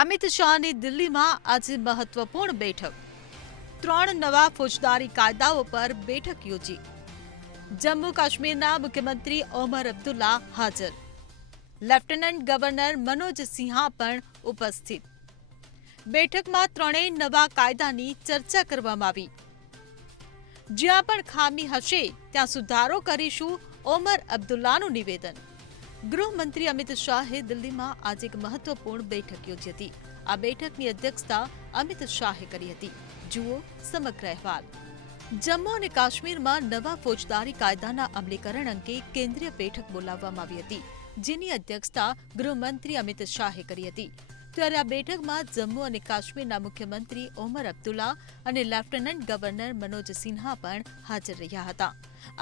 અમિત શાહની દિલ્હીમાં આજે મહત્વપૂર્ણ બેઠક. 3 નવા ફોજદારી કાયદાઓ પર બેઠક યોજી. જમ્મુ કાશ્મીરના મુખ્યમંત્રી ઓમર અબ્દુલ્લા હાજર. લેફ્ટનન્ટ ગવર્નર મનોજ સિંહા પણ ઉપસ્થિત. બેઠકમાં 3 નવા કાયદાની ચર્ચા કરવામાં આવી. જ્યાં પણ ખામી હશે ત્યાં સુધારો કરીશું, ઓમર અબ્દુલ્લાનું નિવેદન. ગૃહમંત્રી અમિત શાહે દિલ્હીમાં આજે એક મહત્વપૂર્ણ બેઠક યોજી હતી. આ બેઠકની અધ્યક્ષતા અમિત શાહે કરી હતી. જુઓ સમગ્ર અહેવાલ. જમ્મુ અને કાશ્મીરમાં નવા ફોજદારી કાયદાના અમલીકરણ અંગે કેન્દ્રીય બેઠક બોલાવવામાં આવી હતી, જેની અધ્યક્ષતા ગૃહમંત્રી અમિત શાહે કરી હતી. ત્યારે આ બેઠકમાં જમ્મુ અને કાશ્મીરના મુખ્યમંત્રી ઓમર અબ્દુલ્લા અને લેફ્ટનન્ટ ગવર્નર મનોજ સિન્હા પણ હાજર રહ્યા હતા.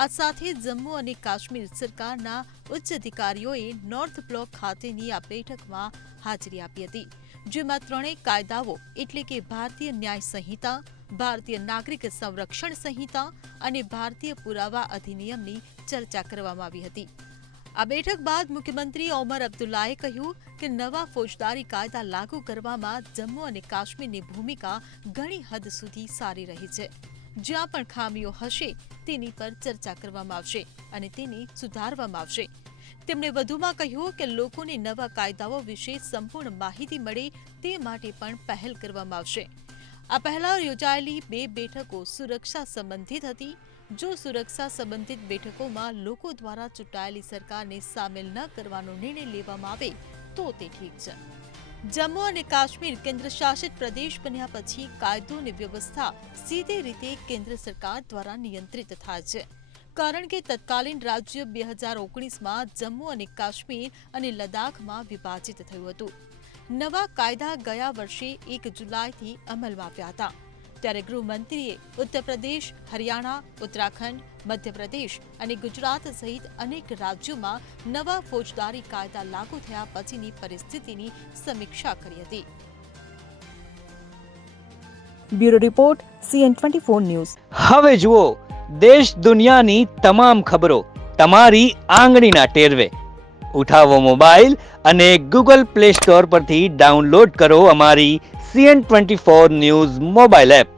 આ સાથે જમ્મુ અને કાશ્મીર સરકારના ઉચ્ચ અધિકારીઓએ નોર્થ બ્લોક ખાતેની આ બેઠકમાં હાજરી આપી હતી, જેમાં 3 કાયદાઓ એટલે કે ભારતીય ન્યાય સંહિતા, ભારતીય નાગરિક સંરક્ષણ સંહિતા અને ભારતીય પુરાવા અધિનિયમની ચર્ચા કરવામાં આવી હતી. આ બેઠક બાદ મુખ્યમંત્રી ઓમર અબ્દુલ્લાએ કહ્યું કે નવા ફોજદારી કાયદા લાગુ કરવામાં જમ્મુ અને કાશ્મીરની ભૂમિકા ઘણી હદ સુધી સારી રહી છે. જ્યાં પણ ખામીઓ હશે તેની પર ચર્ચા કરવામાં આવશે અને તેને સુધારવામાં આવશે. તેમણે વધુમાં કહ્યું કે લોકોને નવા કાયદાઓ વિશે સંપૂર્ણ માહિતી મળે તે માટે પણ પહેલ કરવામાં આવશે. આ પહેલા યોજાયેલી 2 બેઠકો સુરક્ષા સંબંધિત હતી. જો સુરક્ષા સંબંધિત બેઠકોમાં લોકો દ્વારા ચૂંટાયેલી સરકારને સામેલ ન કરવાનો નિર્ણય લેવામાં આવે તો તે ઠીક છે. જમ્મુ અને કાશ્મીર કેન્દ્ર શાસિત પ્રદેશ બન્યા પછી કાયદો અને વ્યવસ્થા સીધી રીતે કેન્દ્ર સરકાર દ્વારા નિયંત્રિત થાય છે, કારણ કે તત્કાલીન રાજ્ય 2019માં જમ્મુ અને કાશ્મીર અને લદ્દાખમાં વિભાજિત થયું હતું. નવા કાયદા ગયા વર્ષે 1 જુલાઈથી અમલમાં આવ્યા હતા. ત્યારે ગૃહમંત્રીએ ઉત્તર પ્રદેશ, હરિયાણા, ઉત્તરાખંડ, મધ્યપ્રદેશ અને ગુજરાત સહિત અનેક રાજ્યોમાં નવા ફોજદારી કાયદા લાગુ થયા પછીની પરિસ્થિતિની સમીક્ષા કરી હતી. Bureau report CN24 news. હવે જુઓ દેશ દુનિયાની તમામ ખબરો તમારી આંગળીના ટેરવે. ઉઠાવો મોબાઈલ અને Google Play Store પરથી ડાઉનલોડ કરો અમારી CN24 ન્યૂઝ મોબાઈલ એપ.